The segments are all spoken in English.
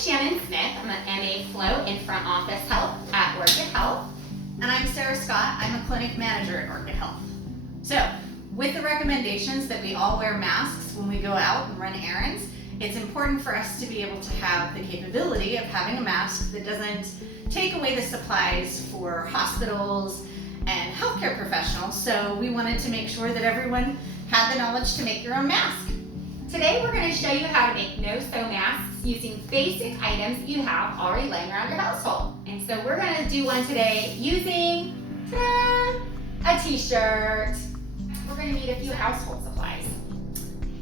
Shannon Smith. I'm an MA Float in Front Office Health at Orchid Health. And I'm Sarah Scott. I'm a clinic manager at Orchid Health. So, with the recommendations that we all wear masks when we go out and run errands, it's important for us to be able to have the capability of having a mask that doesn't take away the supplies for hospitals and healthcare professionals. So we wanted to make sure that everyone had the knowledge to make your own mask. Today we're going to show you how to make no-sew masks using basic items you have already laying around your household. And so we're going to do one today using a t-shirt. We're going to need a few household supplies.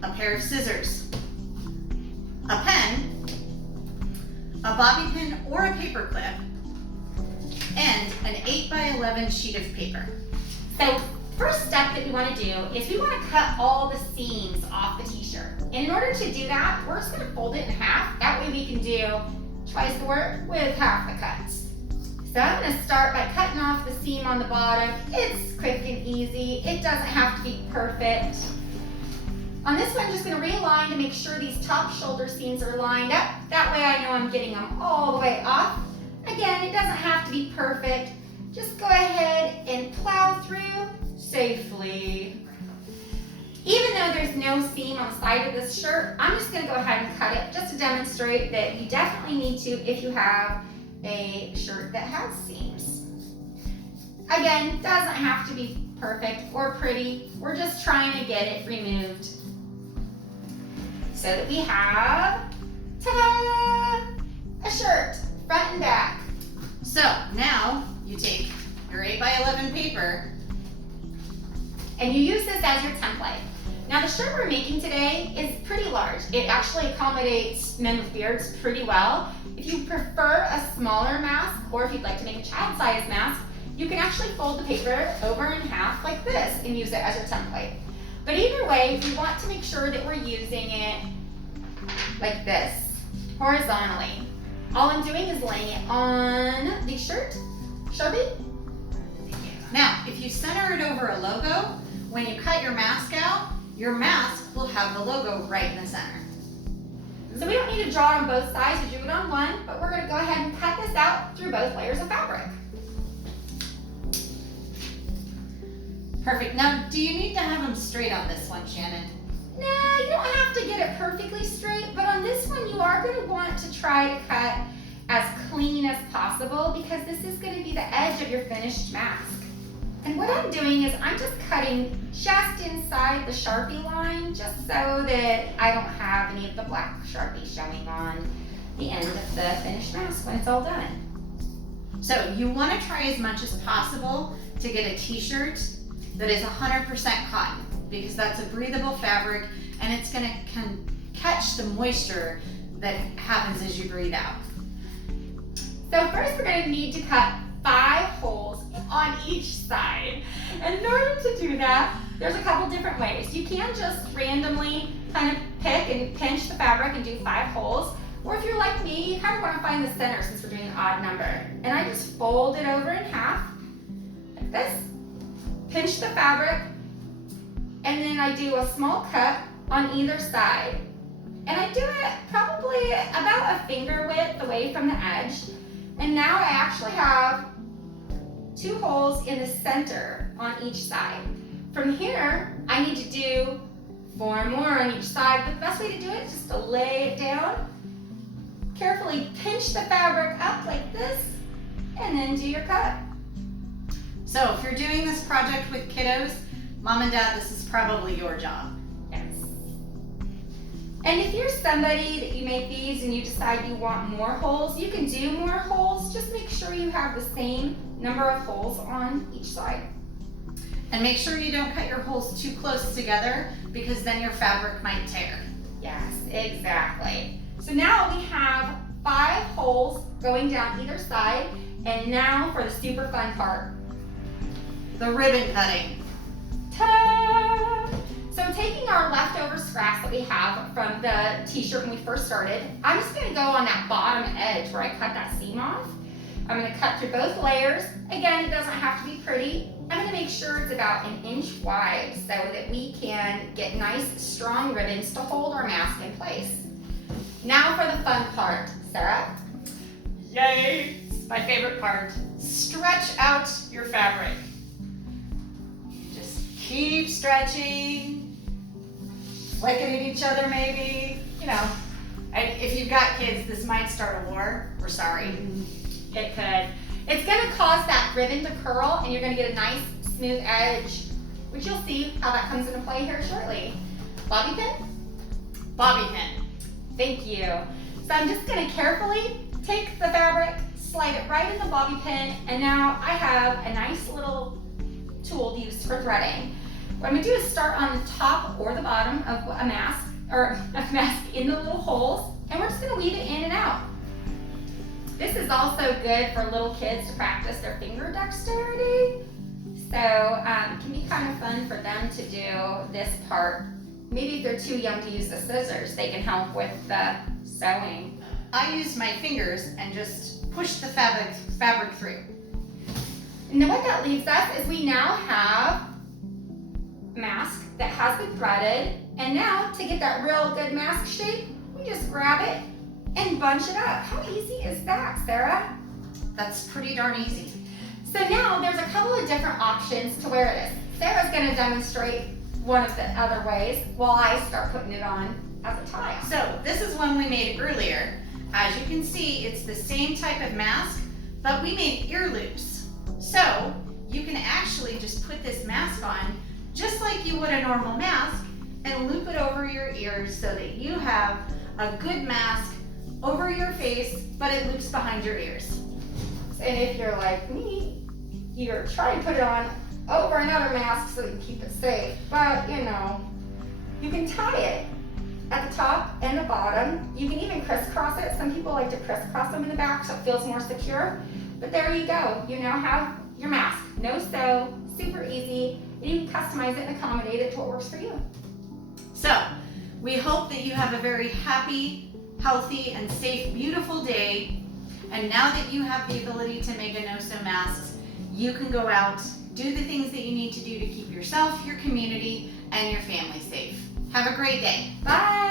A pair of scissors, a pen, a bobby pin or a paper clip, and an 8x11 sheet of paper. So first step that we want to do is we want to cut all the seams off the t-shirt. And in order to do that, we're just going to fold it in half. That way we can do twice the work with half the cuts. So I'm going to start by cutting off the seam on the bottom. It's quick and easy. It doesn't have to be perfect. On this one, I'm just going to realign to make sure these top shoulder seams are lined up. That way I know I'm getting them all the way off. Again, it doesn't have to be perfect. Just go ahead and plow through safely. Even though there's no seam on the side of this shirt, I'm just going to go ahead and cut it just to demonstrate that you definitely need to if you have a shirt that has seams. Again, doesn't have to be perfect or pretty. We're just trying to get it removed so that we have, ta-da, a shirt, front and back. So now you take your 8x11 paper and you use this as your template. Now the shirt we're making today is pretty large. It actually accommodates men with beards pretty well. If you prefer a smaller mask, or if you'd like to make a child-sized mask, you can actually fold the paper over in half like this and use it as your template. But either way, we want to make sure that we're using it like this, horizontally. All I'm doing is laying it on the shirt. Sharpie? Now, if you center it over a logo, when you cut your mask out, your mask will have the logo right in the center. So we don't need to draw it on both sides, we do it on one, but we're going to go ahead and cut this out through both layers of fabric. Perfect. Now, do you need to have them straight on this one, Shannon? Nah, you don't have to get it perfectly straight, but on this one you are going to want to try to cut as clean as possible because this is going to be the edge of your finished mask. And what I'm doing is I'm just cutting just inside the Sharpie line just so that I don't have any of the black Sharpie showing on the end of the finished mask when it's all done. So you want to try as much as possible to get a t-shirt that is 100% cotton because that's a breathable fabric and it's going to catch the moisture that happens as you breathe out. So first we're going to need to cut 5 holes on each side. And in order to do that, there's a couple different ways. You can just randomly kind of pick and pinch the fabric and do 5 holes. Or if you're like me, you kind of want to find the center since we're doing an odd number. And I just fold it over in half, like this, pinch the fabric, and then I do a small cut on either side. And I do it probably about a finger width away from the edge. And now I actually have 2 holes in the center on each side. From here, I need to do 4 more on each side, but the best way to do it is just to lay it down, carefully pinch the fabric up like this, and then do your cut. So if you're doing this project with kiddos, Mom and Dad, this is probably your job. Yes. And if you're somebody that you make these and you decide you want more holes, you can do more holes. Just make sure you have the same number of holes on each side. And make sure you don't cut your holes too close together because then your fabric might tear. Yes, exactly. So now we have 5 holes going down either side. And now for the super fun part. The ribbon cutting. Ta-da! So taking our leftover scraps that we have from the t-shirt when we first started, I'm just going to go on that bottom edge where I cut that seam off. I'm going to cut through both layers. Again, it doesn't have to be pretty. I'm going to make sure it's about 1 inch wide so that we can get nice, strong ribbons to hold our mask in place. Now for the fun part, Sarah. Yay! It's my favorite part. Stretch out your fabric. Just keep stretching, flicking at each other maybe. You know, if you've got kids, this might start a war. We're sorry. It could. It's gonna cause that ribbon to curl and you're gonna get a nice smooth edge, which you'll see how that comes into play here shortly. Bobby pin? Bobby pin. Thank you. So I'm just gonna carefully take the fabric, slide it right in the bobby pin, and now I have a nice little tool to use for threading. What I'm gonna do is start on the top or the bottom of a mask, in the little holes, and we're just gonna weave it in and out. This is also good for little kids to practice their finger dexterity. So it can be kind of fun for them to do this part. Maybe if they're too young to use the scissors, they can help with the sewing. I use my fingers and just push the fabric through. And then what that leaves us is we now have a mask that has been threaded. And now to get that real good mask shape, we just grab it and bunch it up. How easy is that, Sarah? That's pretty darn easy. So now there's a couple of different options to wear this. Sarah's gonna demonstrate one of the other ways while I start putting it on as a tie. So this is one we made earlier. As you can see, it's the same type of mask, but we made ear loops. So you can actually just put this mask on just like you would a normal mask and loop it over your ears so that you have a good mask over your face, but it loops behind your ears. And if you're like me, you're trying to put it on over another mask so you can keep it safe. But you know, you can tie it at the top and the bottom. You can even crisscross it. Some people like to crisscross them in the back so it feels more secure. But there you go. You now have your mask. No sew, super easy. And you can customize it and accommodate it to what works for you. So we hope that you have a very happy, healthy, and safe, beautiful day. And now that you have the ability to make a no-sew masks, you can go out, do the things that you need to do to keep yourself, your community, and your family safe. Have a great day. Bye.